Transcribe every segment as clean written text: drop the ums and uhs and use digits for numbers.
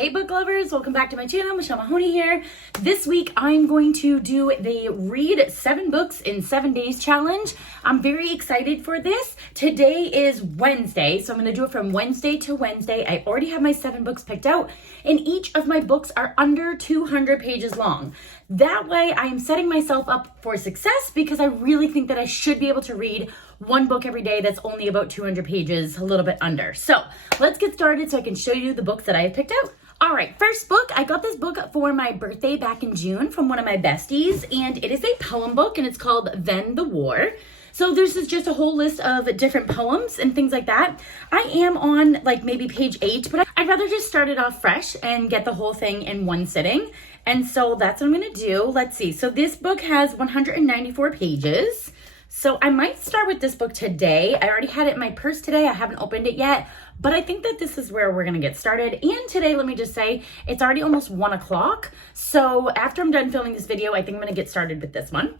Hey book lovers, welcome back to my channel. Michelle Mahoney here. This week I'm going to do the read 7 books in 7 days challenge. I'm very excited for this. Today is Wednesday, so I'm going to do it from Wednesday to Wednesday. I already have my 7 books picked out, and each of my books are under 200 pages long. That way I am setting myself up for success because I really think that I should be able to read one book every day that's only about 200 pages, a little bit under. So let's get started so I can show you the books that I have picked out. All right, first book, I got this book for my birthday back in June from one of my besties, and it is a poem book, and it's called Then the War. So this is just a whole list of different poems and things like that. I am on like maybe page 8, but I'd rather just start it off fresh and get the whole thing in one sitting. And so that's what I'm gonna do. Let's see, so this book has 194 pages. So I might start with this book today. I already had it in my purse today. I haven't opened it yet, but I think that this is where we're gonna get started. And today, let me just say, it's already almost 1 o'clock. So after I'm done filming this video, I think I'm gonna get started with this one.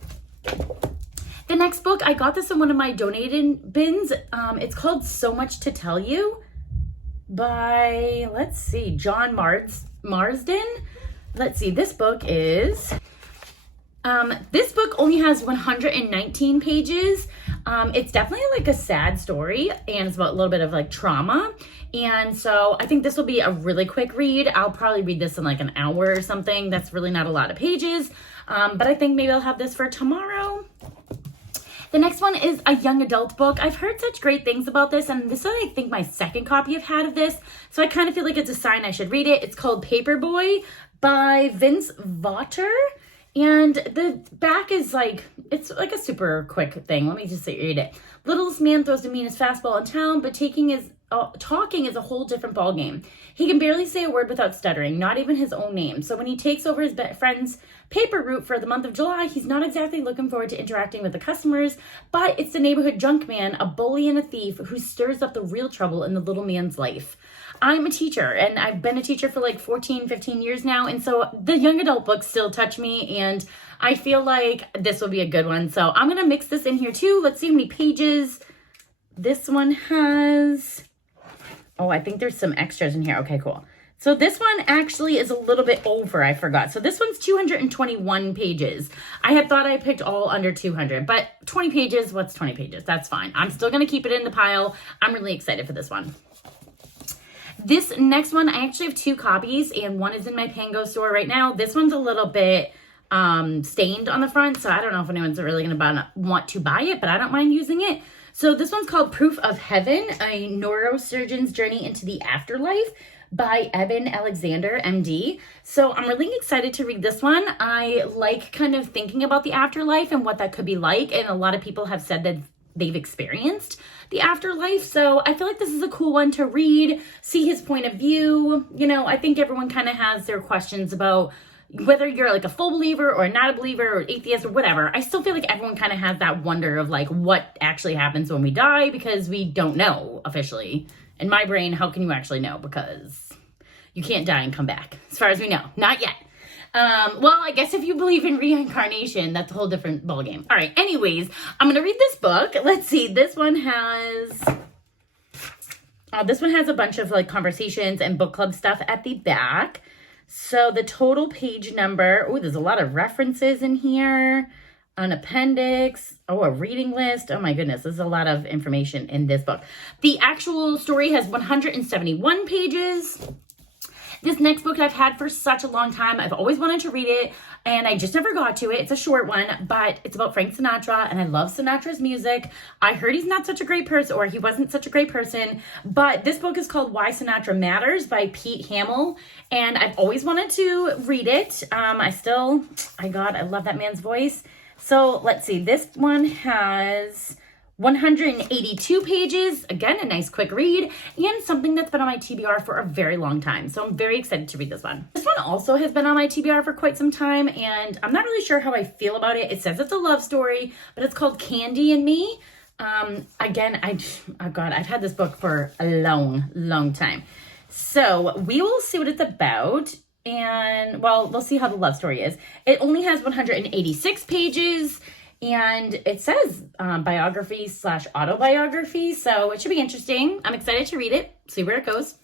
The next book, I got this in one of my donated bins. It's called So Much to Tell You by, let's see, John Marsden. Let's see, this book only has 119 pages. It's definitely like a sad story, and it's about a little bit of like trauma. And so I think this will be a really quick read. I'll probably read this in like an hour or something. That's really not a lot of pages. But I think maybe I'll have this for tomorrow. The next one is a young adult book. I've heard such great things about this, and this is, I think, my second copy I've had of this. So I kind of feel like it's a sign I should read it. It's called Paperboy by Vince Vaughter. And the back is like, it's like a super quick thing. Let me just read it. Littlest man throws the meanest fastball in town, but talking is a whole different ballgame. He can barely say a word without stuttering, not even his own name. So when he takes over his friend's paper route for the month of July, he's not exactly looking forward to interacting with the customers, but it's the neighborhood junk man, a bully and a thief, who stirs up the real trouble in the little man's life. I'm a teacher, and I've been a teacher for like 14, 15 years now, and so the young adult books still touch me, and I feel like this will be a good one. So I'm going to mix this in here too. Let's see how many pages this one has. Oh, I think there's some extras in here. Okay, cool. So this one actually is a little bit over, I forgot. So this one's 221 pages. I had thought I picked all under 200, but 20 pages, what's 20 pages? That's fine. I'm still going to keep it in the pile. I'm really excited for this one. This next one, I actually have 2 copies, and one is in my Pango store right now. This one's a little bit stained on the front, so I don't know if anyone's really going to want to buy it, but I don't mind using it. So this one's called Proof of Heaven, a neurosurgeon's journey into the afterlife by Eben Alexander, MD. So I'm really excited to read this one. I like kind of thinking about the afterlife and what that could be like, and a lot of people have said that they've experienced the afterlife. So I feel like this is a cool one to read, see his point of view. You know, I think everyone kind of has their questions about whether you're like a full believer or not a believer or atheist or whatever. I still feel like everyone kind of has that wonder of like what actually happens when we die, because we don't know officially. In my brain, how can you actually know? Because you can't die and come back, as far as we know. Not yet. Well, I guess if you believe in reincarnation, that's a whole different ballgame. All right, anyways, I'm going to read this book. Let's see, this one has a bunch of like conversations and book club stuff at the back. So the total page number, oh, there's a lot of references in here, an appendix, oh, a reading list. Oh my goodness, there's a lot of information in this book. The actual story has 171 pages. This next book I've had for such a long time. I've always wanted to read it, and I just never got to it. It's a short one, but it's about Frank Sinatra, and I love Sinatra's music. I heard he's not such a great person, or he wasn't such a great person, but this book is called Why Sinatra Matters by Pete Hamill, and I've always wanted to read it. I love that man's voice. So let's see, this one has 182 pages, again, a nice quick read, and something that's been on my TBR for a very long time. So I'm very excited to read this one. This one also has been on my TBR for quite some time, and I'm not really sure how I feel about it. It says it's a love story, but it's called Candy and Me. Again, I've had this book for a long, long time. So we will see what it's about. And, well, we'll see how the love story is. It only has 186 pages. And it says biography/autobiography, so it should be interesting. I'm excited to read it, see where it goes.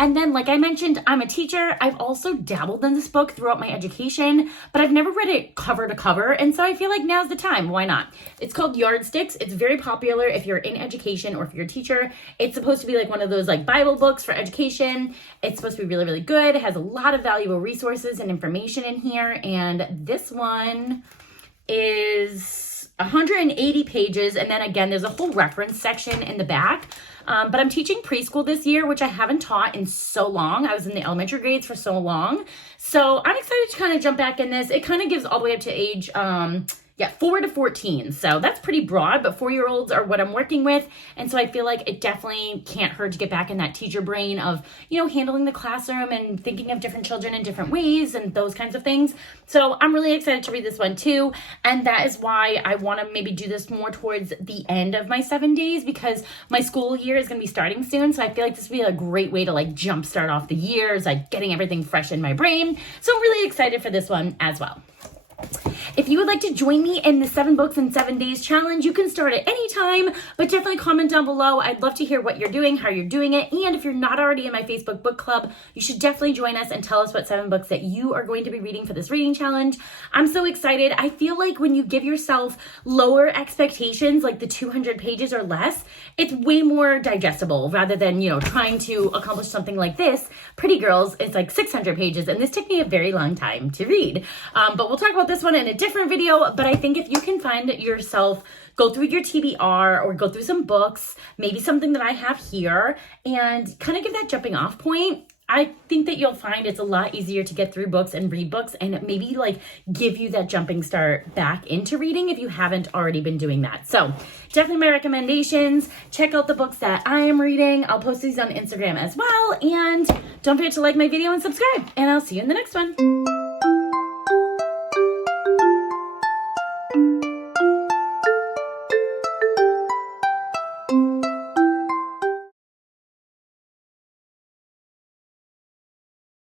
And then, like I mentioned, I'm a teacher. I've also dabbled in this book throughout my education, but I've never read it cover to cover. And so I feel like now's the time. Why not? It's called Yardsticks. It's very popular if you're in education or if you're a teacher. It's supposed to be like one of those like Bible books for education. It's supposed to be really, really good. It has a lot of valuable resources and information in here. And this one is 180 pages. And then again, there's a whole reference section in the back. But I'm teaching preschool this year, which I haven't taught in so long. I was in the elementary grades for so long. So I'm excited to kind of jump back in this. It kind of gives all the way up to age 4 to 14. So that's pretty broad, but 4-year-olds are what I'm working with. And so I feel like it definitely can't hurt to get back in that teacher brain of, handling the classroom and thinking of different children in different ways and those kinds of things. So I'm really excited to read this one too. And that is why I want to maybe do this more towards the end of my 7 days, because my school year is going to be starting soon. So I feel like this would be a great way to like jumpstart off the year, like getting everything fresh in my brain. So I'm really excited for this one as well. If you would like to join me in the 7 books in 7 days challenge, you can start at any time, but definitely comment down below. I'd love to hear what you're doing, how you're doing it. And if you're not already in my Facebook book club, you should definitely join us and tell us what 7 books that you are going to be reading for this reading challenge. I'm so excited. I feel like when you give yourself lower expectations, like the 200 pages or less, it's way more digestible rather than, trying to accomplish something like this. Pretty Girls, it's like 600 pages, and this took me a very long time to read. But we'll talk about this one in a different video. But I think if you can find yourself, go through your TBR or go through some books, maybe something that I have here, and kind of give that jumping off point, I think that you'll find it's a lot easier to get through books and read books and maybe like give you that jumping start back into reading if you haven't already been doing that. So definitely my recommendations. Check out the books that I am reading. I'll post these on Instagram as well. And don't forget to like my video and subscribe. And I'll see you in the next one.